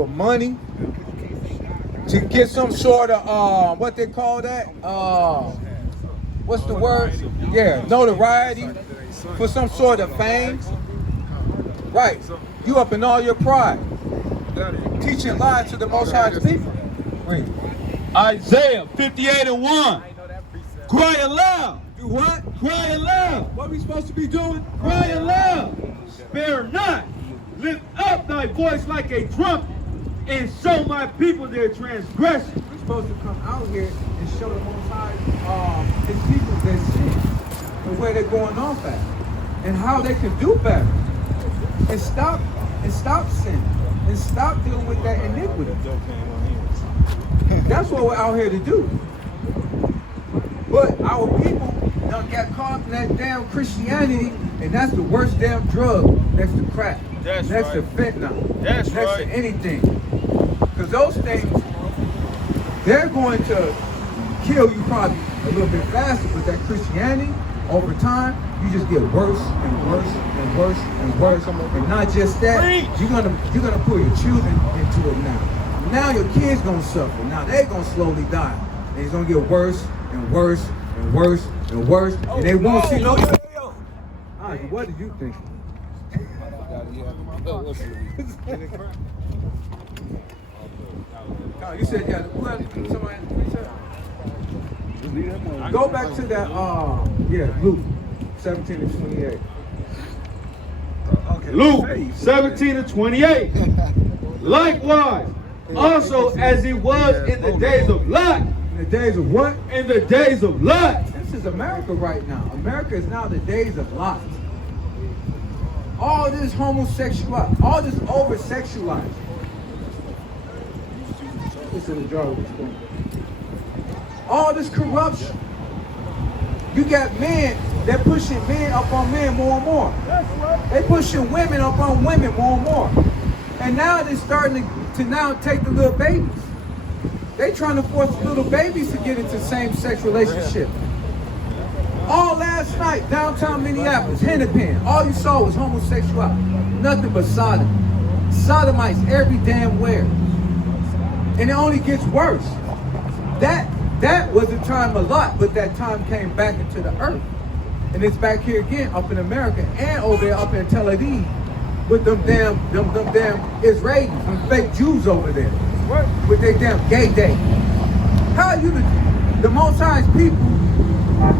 for money, to get some sort of, what they call that? What's the word? Yeah, notoriety, for some sort of fame. Right. You up in all your pride, teaching lies to the Most High's people. Wait. Isaiah 58:1. Cry aloud. Do what? Cry aloud. What are we supposed to be doing? Cry aloud. Spare not. Lift up thy voice like a trumpet, and show my people their transgression. We're supposed to come out here and show the Most High, His people their sin, and where they're going off at, and how they can do better, and stop sinning, and stop dealing with that iniquity. That's what we're out here to do. But our people done got caught in that damn Christianity, and that's the worst damn drug next to crack, next to fentanyl, next to anything. Because those things, they're going to kill you probably a little bit faster, but that Christianity, over time, you just get worse and worse and worse and worse. And not just that, you're gonna pull your children into it now. Now your kids gonna suffer. Now they're gonna slowly die. And it's gonna get worse and worse and worse and worse. And they won't see no. What did you think? You said go back to that. Luke 17 and 28. Luke 17:28. Likewise, also as it was in the days of Lot. In the days of what? In the days of Lot. This is America right now. America is now the days of Lot. All this homosexuality, all this over-sexualized. This is a jar with this thing. All this corruption. You got men, they're pushing men up on men more and more. They're pushing women up on women more and more. And now they're starting to now take the little babies. They're trying to force the little babies to get into same-sex relationships. All last night, downtown Minneapolis, Hennepin, all you saw was homosexuality. Nothing but Sodom. Sodomites every damn where. And it only gets worse. That was the time a lot, but that time came back into the earth. And it's back here again, up in America, and over there up in Tel Aviv, with them damn Israelis, them fake Jews over there, with their damn gay day. How are you the Most High's people,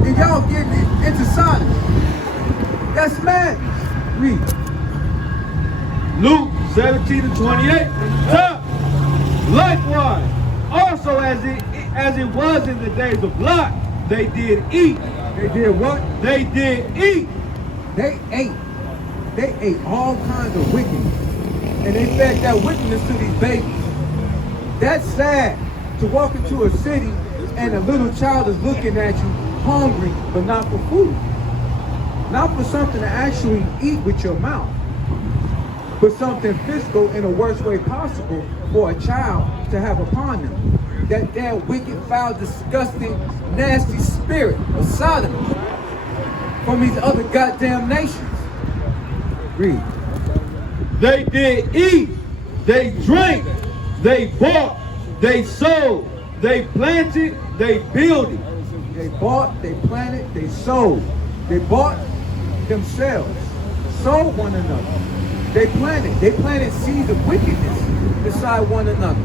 and y'all getting into Sodom? That's madness. Read. Luke 17:28. Likewise, also as it was in the days of Lot, they did eat. They did what? They did eat. They ate. They ate all kinds of wickedness. And they fed that wickedness to these babies. That's sad to walk into a city and a little child is looking at you hungry, but not for food. Not for something to actually eat with your mouth, but something physical in the worst way possible for a child to have upon them. That damn wicked, foul, disgusting, nasty spirit of Sodom from these other goddamn nations. Read. They did eat, they drank, they bought, they sold, they planted, they builded. They bought, they planted, they sold. They bought themselves, sold one another. They planted seeds of wickedness beside one another.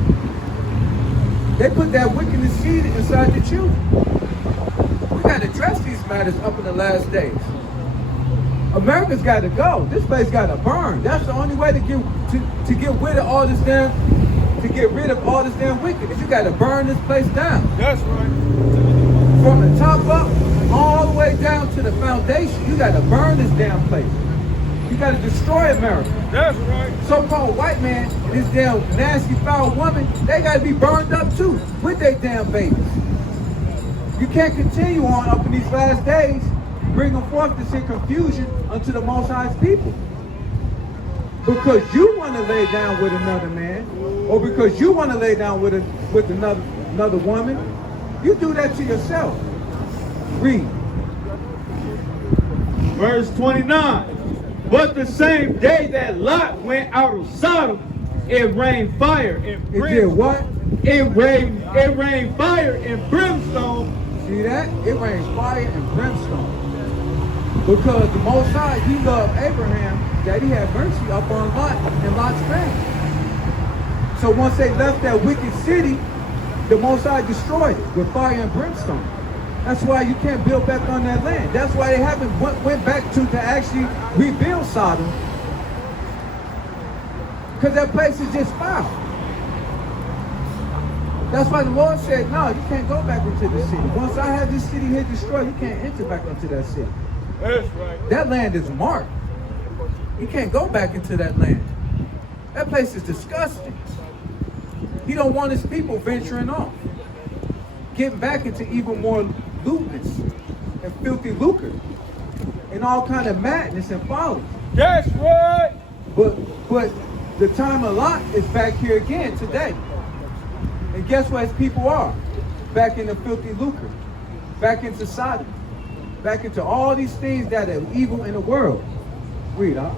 They put that wickedness seed inside the children. We got to address these matters up in the last days. America's got to go. This place got to burn. That's the only way to get rid of all this damn wickedness. You got to burn this place down. That's right. From the top up, all the way down to the foundation. You got to burn this damn place. You got to destroy America. That's right. So-called white man and his damn nasty, foul woman, they got to be burned up too, with their damn babies. You can't continue on up in these last days, bringing forth this confusion unto the Most High's people. Because you want to lay down with another man, or because you want to lay down with another woman, you do that to yourself. Read. Verse 29. But the same day that Lot went out of Sodom, It rained fire and It did brimstone. what? It rained fire and brimstone. See that? It rains fire and brimstone. Because the Most High, he loved Abraham, that he had mercy upon Lot and Lot's family. So once they left that wicked city, the Most High destroyed it with fire and brimstone. That's why you can't build back on that land. That's why they haven't went back to actually rebuild Sodom. Because that place is just foul. That's why the Lord said, no, you can't go back into the city. Once I have this city here destroyed, you can't enter back into that city. That's right. That land is marked. You can't go back into that land. That place is disgusting. He don't want his people venturing off, getting back into even more lewdness and filthy lucre and all kind of madness and folly. That's right. But the time of Lot is back here again today. And guess where his people are? Back in the filthy lucre, back into Sodom, back into all these things that are evil in the world. Read out.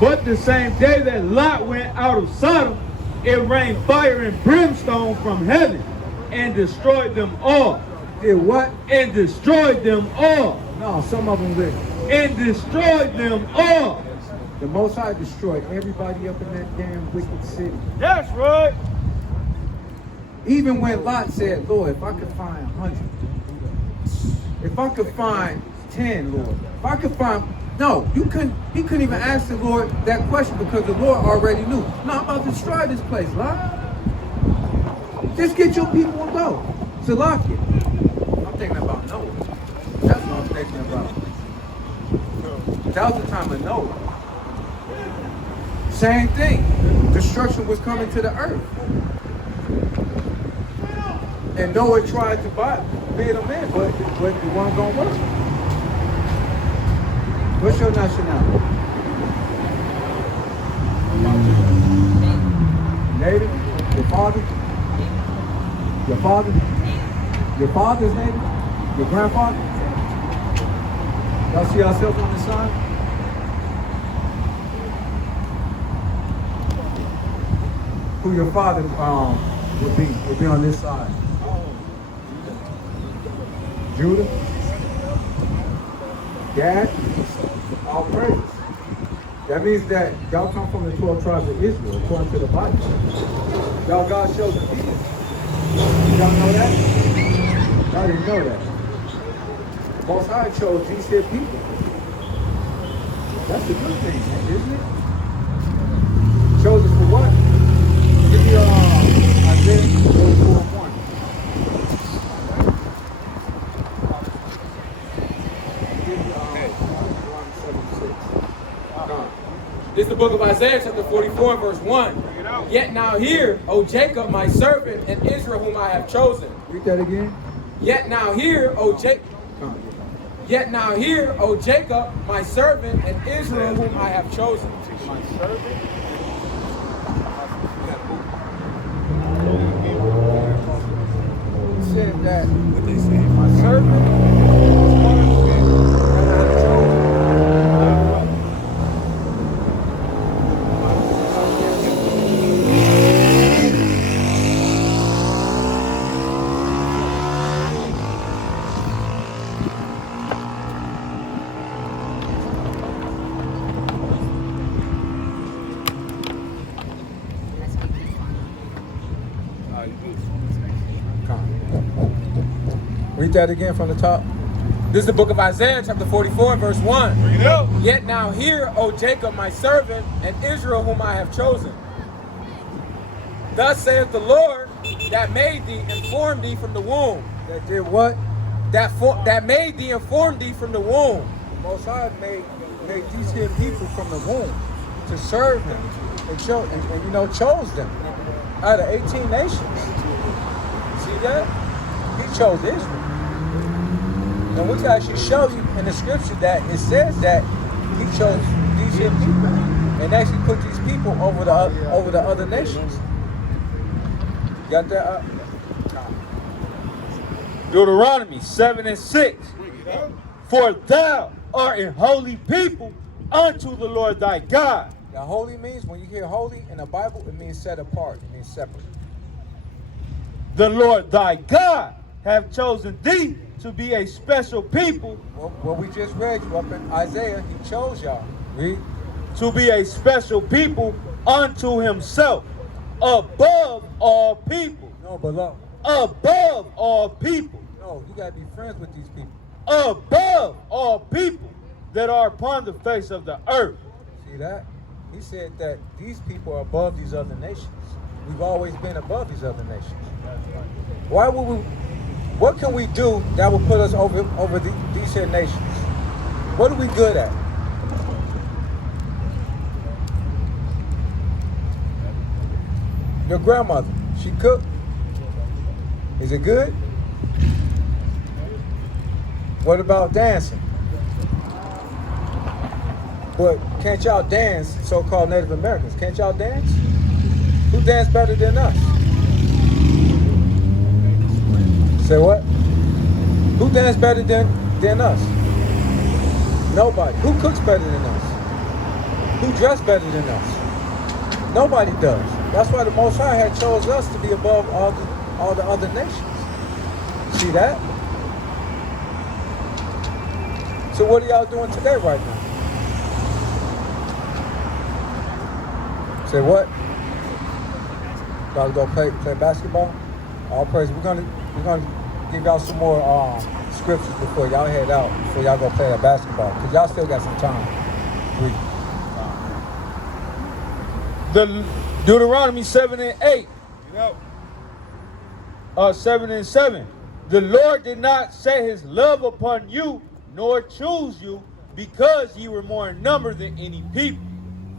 But the same day that Lot went out of Sodom, it rained fire and brimstone from heaven and destroyed them all. Did what? And destroyed them all. No, some of them lived. And destroyed them all. The Most High destroyed everybody up in that damn wicked city. That's right. Even when Lot said, Lord, if I could find 100, if I could find 10, Lord, if I could find, no, he couldn't even ask the Lord that question because the Lord already knew. No, I'm about to destroy this place, Lot. Just get your people and go. Salakia. I'm thinking about Noah. That's what I'm thinking about. That was the time of Noah. Same thing. Destruction was coming to the earth. And Noah tried to bid them in, but it wasn't going to work. What's your nationality? Native? Your father? Your father? Your father's native? Your grandfather? Y'all see yourselves on this side? Who your father would be on this side? Judah? Gad? All praises. That means that y'all come from the 12 tribes of Israel, according to the Bible. Y'all God's chosen people. Y'all know that? Y'all didn't know that. Most High chose these here people. That's a good thing, isn't it? Chosen for what? Give me Isaiah 44:1. This is the book of Isaiah, chapter 44, verse 1. Yet now hear, O Jacob, my servant, and Israel, whom I have chosen. Read that again. Yet now hear, O Jacob. Yet now hear, O Jacob, my servant, and Israel, whom I have chosen. My servant. He said that my servant Read that again from the top. This is the book of Isaiah, chapter 44, verse 1. Bring it up. Yet now hear, O Jacob, my servant, and Israel, whom I have chosen. Thus saith the Lord, that made thee and formed thee from the womb. That did what? That made thee and formed thee from the womb. The Most High made these here people from the womb to serve Him and chose them out of 18 nations. See that? He chose Israel. And we can actually show you in the scripture that it says that He chose these here people and actually put these people over the other nations. Got that? Deuteronomy 7:6. For thou art a holy people unto the Lord thy God. Now, holy means, when you hear holy in the Bible, it means set apart. It means separate. The Lord thy God have chosen thee to be a special people. Well, what we just read you up in Isaiah, he chose y'all. Read. To be a special people unto himself, above all people. No, below. Above all people. No, you got to be friends with these people. Above all people that are upon the face of the earth. See that? He said that these people are above these other nations. We've always been above these other nations. Why would we? What can we do that will put us over these here nations? What are we good at? Your grandmother, she cooked. Is it good? What about dancing? But can't y'all dance, so-called Native Americans? Can't y'all dance? Who dance better than us? Say what? Who dance better than us? Nobody. Who cooks better than us? Who dress better than us? Nobody does. That's why the Most High had chose us to be above all the other nations. See that? So what are y'all doing today right now? Say what? Y'all go play basketball? All praise. We're gonna give y'all some more scriptures before y'all head out, before y'all go play that basketball, because y'all still got some time. The Deuteronomy 7 and 8. 7 and 7. The Lord did not set his love upon you, nor choose you, because ye were more in number than any people,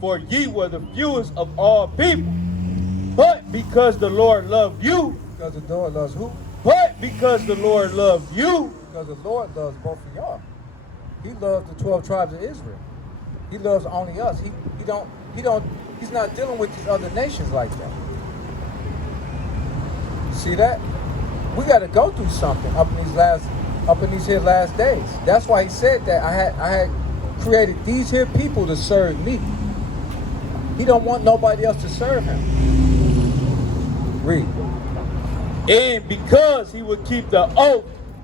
for ye were the fewest of all people. But because the Lord loved you. Because the Lord loves who? But because the Lord loved you. Because the Lord loves both of y'all. He loves the 12 tribes of Israel. He loves only us. He's not dealing with these other nations like that. See that? We got to go through something up in these here last days. That's why he said that I had created these here people to serve me. He don't want nobody else to serve him. Read. And because he would keep the oath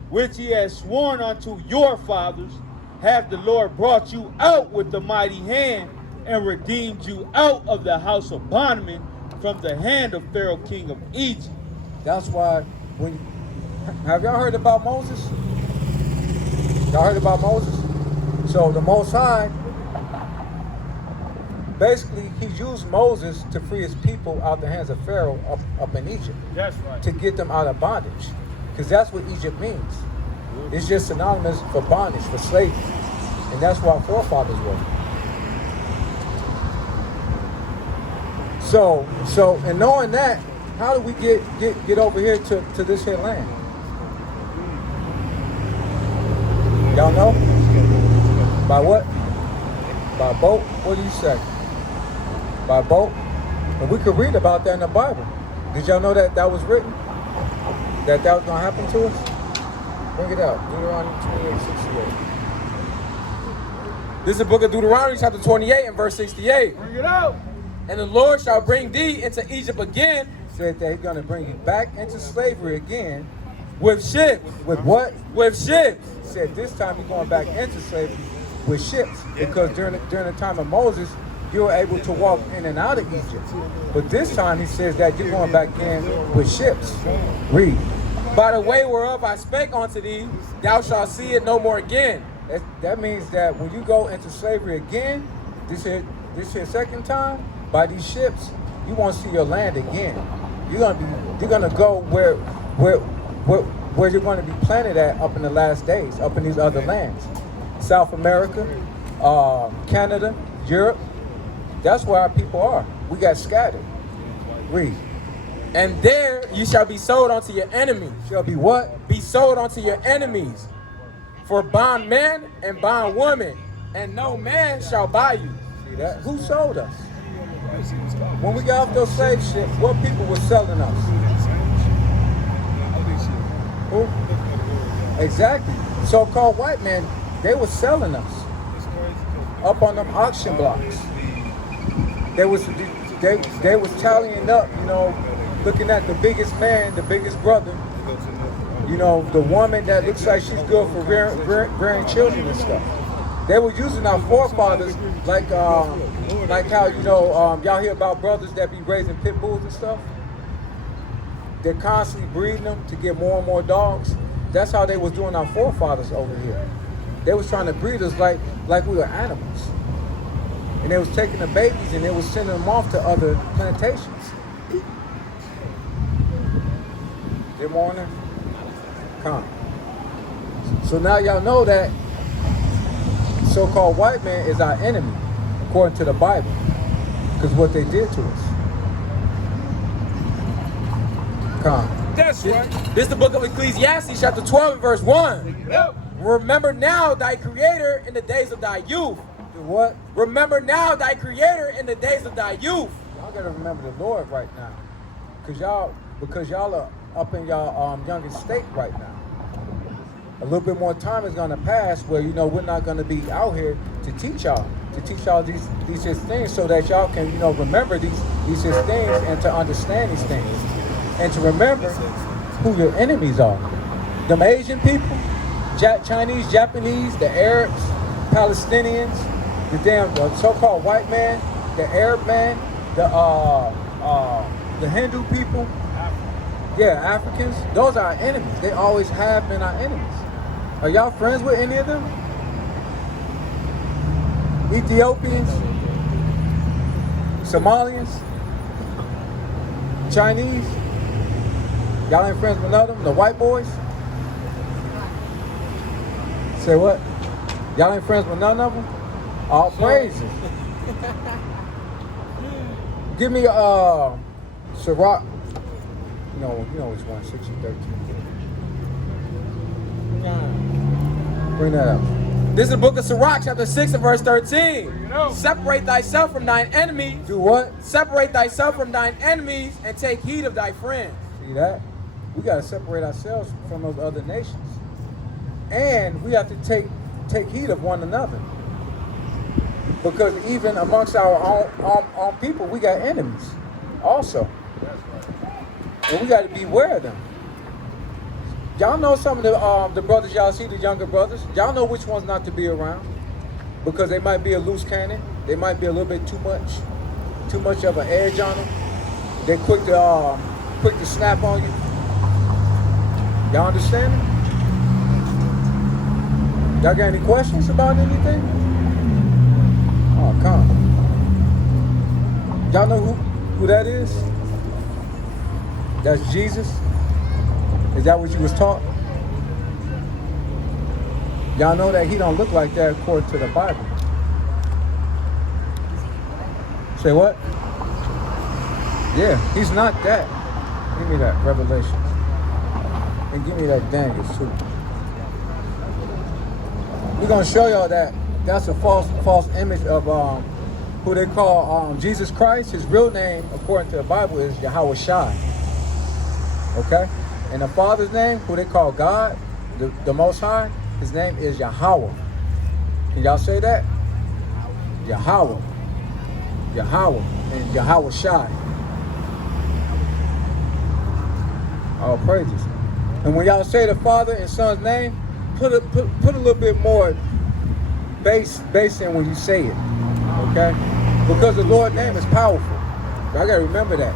which he has sworn unto your fathers, hath the Lord brought you out with the mighty hand, and redeemed you out of the house of bondmen from the hand of Pharaoh king of Egypt. That's why have y'all heard about Moses? Y'all heard about Moses? So the Most High, basically, he used Moses to free his people out the hands of Pharaoh up in Egypt. That's right. To get them out of bondage. Because that's what Egypt means. It's just synonymous for bondage, for slavery. And that's what our forefathers were. So in knowing that, how do we get over here to this here land? Y'all know? By what? By boat? What do you say? By boat? And we could read about that in the Bible. Did y'all know that was written? That was going to happen to us? Bring it out. Deuteronomy 28:68. This is the book of Deuteronomy, chapter 28 and verse 68. Bring it out. And the Lord shall bring thee into Egypt again. Said that he's going to bring you back into slavery again. With ships. With what? With ships. Said this time you're going back into slavery with ships. Because during the time of Moses, you were able to walk in and out of Egypt. But this time he says that you're going back in with ships. Read. By the way whereof I spake unto thee, thou shalt see it no more again. That means that when you go into slavery again, this here second time, by these ships, you won't see your land again. You're gonna go where you're going to be planted at up in the last days, up in these other lands. South America, Canada, Europe. That's where our people are. We got scattered. Read. And there you shall be sold unto your enemies. Shall be what? Be sold unto your enemies. For bondman and bondwoman, and no man shall buy you. See that? Who sold us? When we got off those slave ships, what people were selling us? Who? Exactly. So-called white men, they were selling us. up on them auction blocks. They was tallying up, looking at the biggest man, the biggest brother, the woman that looks like she's good for rearing children and stuff. They were using our forefathers like how y'all hear about brothers that be raising pit bulls and stuff. They're constantly breeding them to get more and more dogs. That's how they was doing our forefathers over here. They was trying to breed us like we were animals. And they was taking the babies and they was sending them off to other plantations. Good morning. Come. So now y'all know that so-called white man is our enemy, according to the Bible, because what they did to us. Come. That's right. This is the book of Ecclesiastes, chapter 12 and verse 1. Yep. Remember now thy creator in the days of thy youth. The what? Remember now thy creator in the days of thy youth. Y'all gotta remember the Lord right now. Because y'all are up in y'all youngest state right now. A little bit more time is gonna pass where we're not gonna be out here to teach y'all these his things so that y'all can remember these his things and to understand these things. And to remember who your enemies are. Them Asian people, Chinese, Japanese, the Arabs, Palestinians, the so-called white man, the Arab man, the Hindu people, Africans. Those are our enemies. They always have been our enemies. Are y'all friends with any of them? Ethiopians, Somalians, Chinese. Y'all ain't friends with none of them? The white boys? Say what? Y'all ain't friends with none of them? All praises. Give me Sirach. You know which one, 6 and 13. Bring that up. This is the book of Sirach, chapter 6 and verse 13. Separate thyself from thine enemies. Do what? Separate thyself from thine enemies and take heed of thy friends. See that? We got to separate ourselves from those other nations. And we have to take heed of one another. Because even amongst our own people, we got enemies also. And we got to beware of them. Y'all know some of the brothers y'all see, the younger brothers. Y'all know which ones not to be around. Because they might be a loose cannon. They might be a little bit too much of an edge on them. They're quick to snap on you. Y'all understand it? Y'all got any questions about anything? Oh, come on. Y'all know who that is? That's Jesus? Is that what you was taught? Y'all know that he don't look like that according to the Bible. Say what? Yeah, he's not that. Give me that, Revelations. And give me that Daniel too. We're gonna show y'all that that's a false image of who they call Jesus Christ. His real name, according to the Bible, is Yahweh Shai. Okay? And the Father's name, who they call God, the Most High, his name is Yahweh. Can y'all say that? Yahweh. Yahweh and Yahweh Shai. All praises. And when y'all say the Father and Son's name, put a little bit more bass in when you say it. Okay? Because the Lord's name is powerful. Y'all gotta remember that.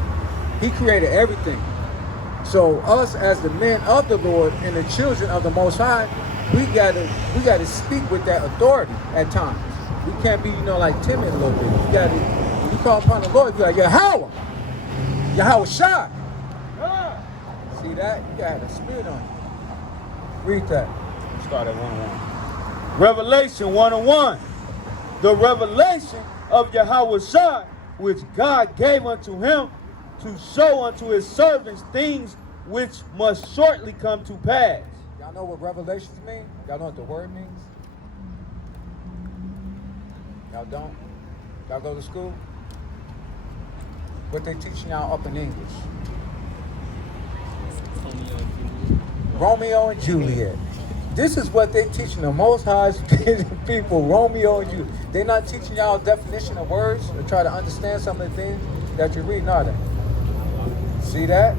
He created everything. So us as the men of the Lord and the children of the Most High, we gotta speak with that authority at times. We can't be, like timid a little bit. You gotta, when you call upon the Lord, you like Yahweh. Yahweh Shai. See that? You got the spirit on you. Read that. Start at 1:1. Revelation 1:1. The revelation of Yahweh Shai, which God gave unto him to show unto his servants things which must shortly come to pass. Y'all know what revelations mean? Y'all know what the word means? Y'all don't? Y'all go to school? What they teaching y'all up in English? Romeo and Juliet. This is what they teaching the Most High people, Romeo and you. They're not teaching y'all definition of words or try to understand some of the things that you're reading, are they? See that?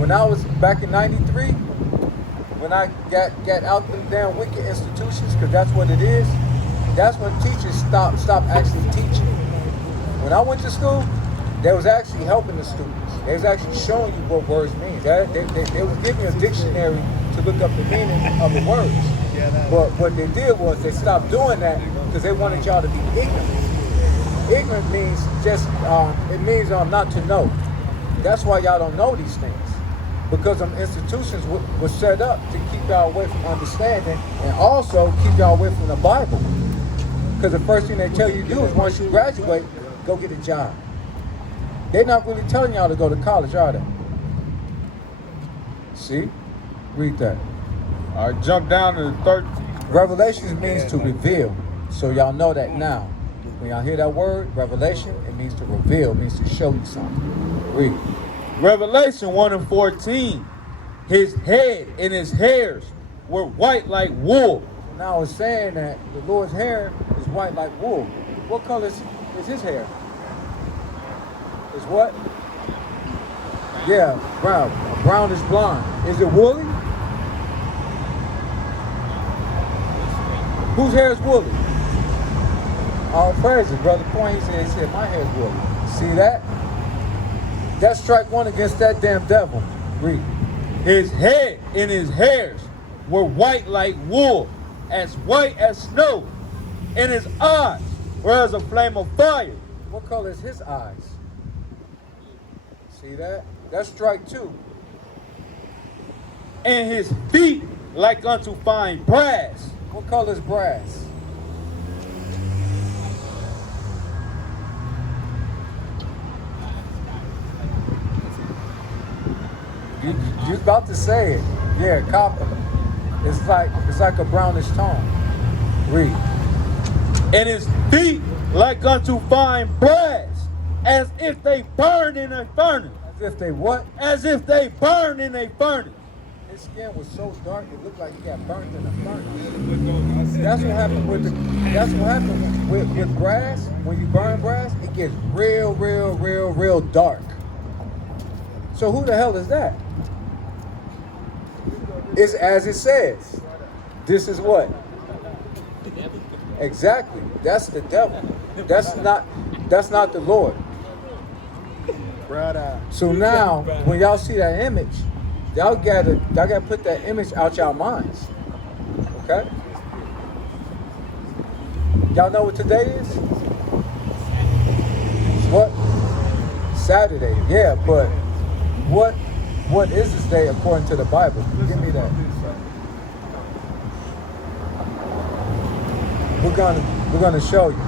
When I was back in 93, when I got out them damn wicked institutions, because that's what it is, that's when teachers stopped actually teaching. When I went to school, they was actually helping the students. They was actually showing you what words mean. They was giving you a dictionary to look up the meaning of the words. But what they did was they stopped doing that because they wanted y'all to be ignorant. Ignorant means just, it means not to know. That's why y'all don't know these things. Because them institutions were set up to keep y'all away from understanding and also keep y'all away from the Bible. Because the first thing they tell you to do is once you graduate, go get a job. They're not really telling y'all to go to college, are they? See? Read that. All right, jump down to the third. Revelations means to reveal. So y'all know that now. When y'all hear that word, revelation, it means to reveal, it means to show you something. Read. Revelation 1:14. His head and his hairs were white like wool. Now it's saying that the Lord's hair is white like wool. What color is his hair? Is what? Yeah, brown. Brown is blonde. Is it woolly? Whose hair is woolly? All praises, brother. Point. He said, my hair is woolly. See that? That's strike one against that damn devil. Read. His head and his hairs were white like wool, as white as snow, and his eyes were as a flame of fire. What color is his eyes? See that? That's strike two. And his feet like unto fine brass. What color is brass? You about to say it. Yeah, copper. It's like a brownish tone. Read. And his feet like unto fine brass, as if they burned in a furnace. As if they what? As if they burned in a furnace. His skin was so dark it looked like he got burned in a furnace. That's what happened with brass. When you burn brass, it gets real dark. So who the hell is that? It's as it says. This is what? Exactly. That's the devil. That's not the Lord. So now, when y'all see that image, y'all gotta put that image out y'all minds. Okay? Y'all know what today is? What? Saturday. Yeah, but what is this day according to the Bible? Give me that. We're gonna show you.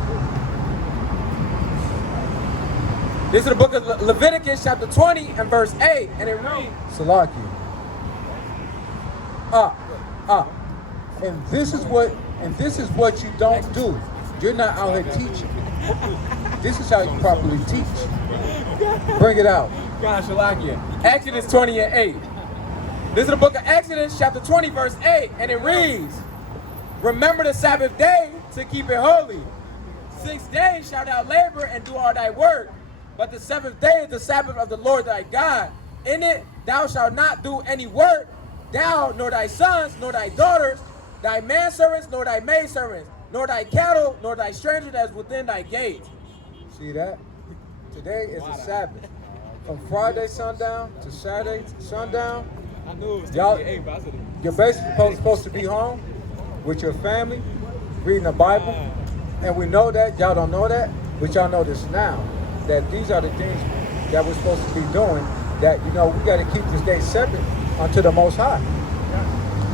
This is the book of Leviticus, chapter 20 and verse 8, and it reads, Salaki. And this is what you don't do. You're not out here teaching. This is how you properly teach. Bring it out. God, Shalakia. Exodus 20 and 8. This is the book of Exodus, chapter 20, verse 8, and it reads, remember the Sabbath day to keep it holy. 6 days shalt thou labor and do all thy work, but the seventh day is the Sabbath of the Lord thy God. In it thou shalt not do any work, thou, nor thy sons, nor thy daughters, thy manservants, nor thy maidservants, nor thy cattle, nor thy stranger that is within thy gate. See that? Today is the Sabbath. From Friday sundown to Saturday sundown, you're basically supposed to be home with your family, reading the Bible. And we know that. Y'all don't know that, but y'all know this now. That these are the things that we're supposed to be doing. That, we got to keep this day separate unto the Most High.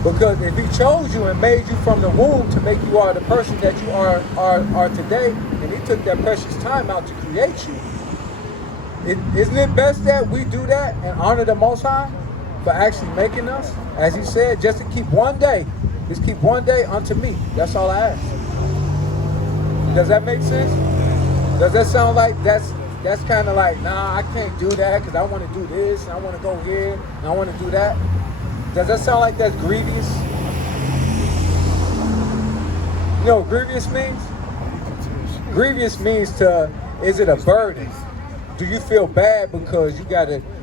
Because if He chose you and made you from the womb to make you are the person that you are today, and He took that precious time out to create you, isn't it best that we do that and honor the Most High for actually making us? As He said, just to keep one day, just keep one day unto me. That's all I ask. Does that make sense? Does that sound like that's kind of like, nah, I can't do that because I want to do this, and I want to go here, and I want to do that? Does that sound like that's grievous? You know what grievous means? Grievous means to, is it a burden? Do you feel bad because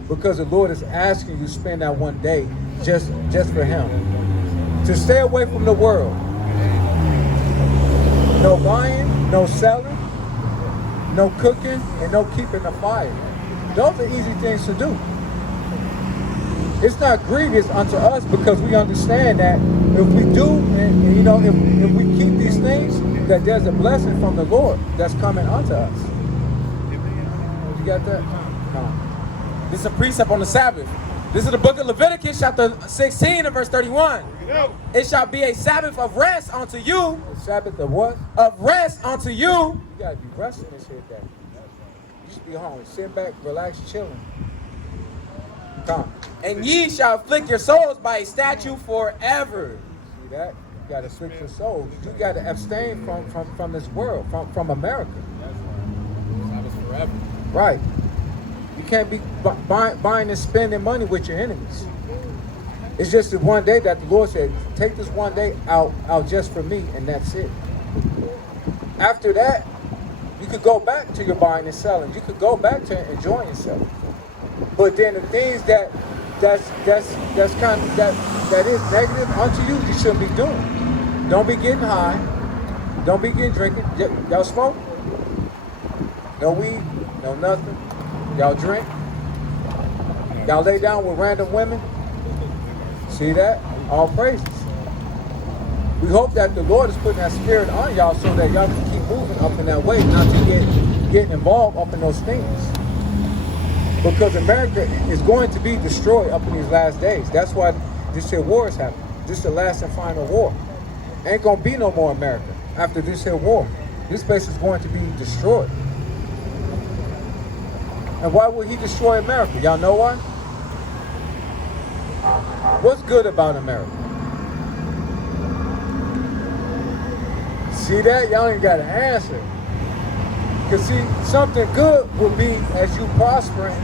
because the Lord is asking you to spend that one day just for Him? To stay away from the world. No buying, no selling, no cooking, and no keeping the fire. Those are easy things to do. It's not grievous unto us because we understand that if we do, and you know, if we keep these things, that there's a blessing from the Lord that's coming unto us. You got that? No. This is a precept on the Sabbath. This is the book of Leviticus, chapter 16 and verse 31. It shall be a Sabbath of rest unto you. A Sabbath of what? Of rest unto you. You gotta be resting this here day. You should be home, sit back, relax, chilling. Come. And ye shall afflict your souls by a statute forever. See that? You gotta afflict your soul. You gotta abstain from this world, from America. Sabbath forever. Right. You can't be buying and spending money with your enemies. It's just the one day that the Lord said, take this one day out just for me, and that's it. After that, you could go back to your buying and selling. You could go back to enjoying yourself. But then the things that's kind of that is negative unto you, you shouldn't be doing. Don't be getting high. Don't be getting drinking. Y'all smoke? No weed? No nothing? Y'all drink? Y'all lay down with random women? See that? All praises. We hope that the Lord is putting that spirit on y'all so that y'all can keep moving up in that way, not to get involved up in those things. Because America is going to be destroyed up in these last days. That's why this here war is happening. This is the last and final war. Ain't gonna be no more America after this here war. This place is going to be destroyed. And why would He destroy America? Y'all know why? What's good about America? See that? Y'all ain't got an answer. Because see, something good will be as you prospering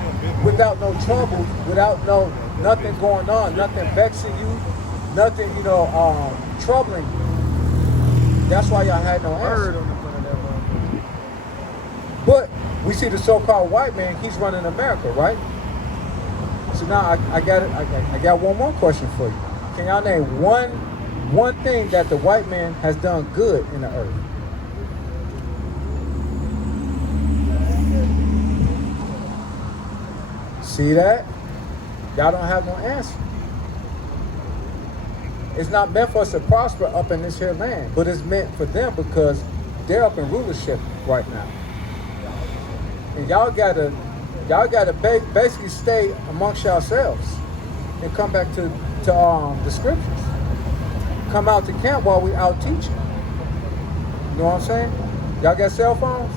without no trouble, without nothing going on, nothing vexing you, nothing, troubling you. That's why y'all had no answer. But we see the so-called white man, he's running America, right? So now I got one more question for you. Can y'all name one thing that the white man has done good in the earth? See that? Y'all don't have no answer. It's not meant for us to prosper up in this here land, but it's meant for them because they're up in rulership right now. And y'all gotta basically stay amongst yourselves and come back to the scriptures. Come out to camp while we out teaching. You know what I'm saying? Y'all got cell phones?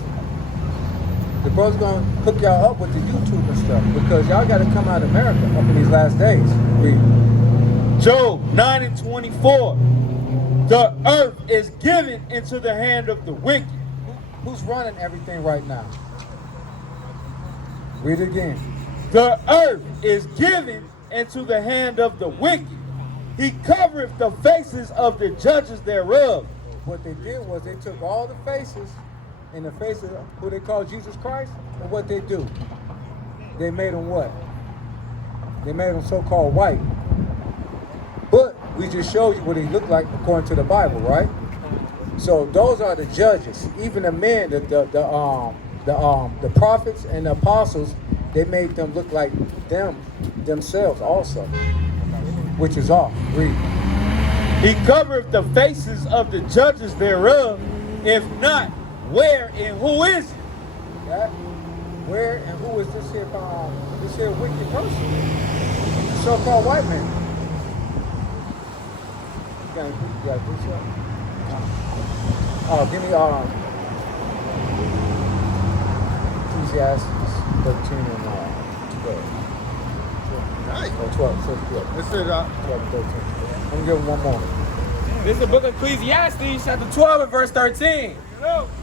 The brother's gonna hook y'all up with the YouTube and stuff because y'all gotta come out of America up in these last days. Read. Job 9 and 24. The earth is given into the hand of the wicked. Who's running everything right now? Read it again. The earth is given into the hand of the wicked. He covereth the faces of the judges thereof. What they did was they took all the faces in the faces of who they call Jesus Christ, and what they do? They made them what? They made them so-called white. But we just showed you what he looked like according to the Bible, right? So those are the judges. Even the men, the prophets and the apostles, they made them look like themselves also, which is off. Read. He covereth the faces of the judges thereof. If not, where and who is it? That? Where and who is this here wicked person? The so-called white man. You got this one? Oh, give me Ecclesiastes 13 and 12. Nice. Oh, 12. So 12. This is 12 and 13. I'm gonna give him one more. This is the book of Ecclesiastes, chapter 12 and verse 13.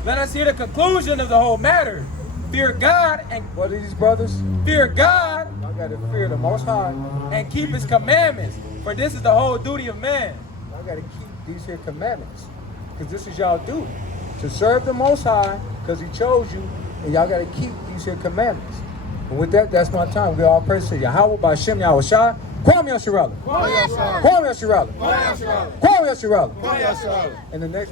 Let us hear the conclusion of the whole matter. Fear God and What are these brothers? fear God I gotta fear the Most High. and keep His commandments, for this is the whole duty of man. I gotta keep these here commandments. because this is y'all duty. To serve the Most High, because he chose you, and y'all got to keep these here commandments. And with that, that's my time. We all praise to Yahweh, B'Shem Yahushua, Kwam Yasharallah. Kwam Yasharallah. Kwam Yasharallah. And the next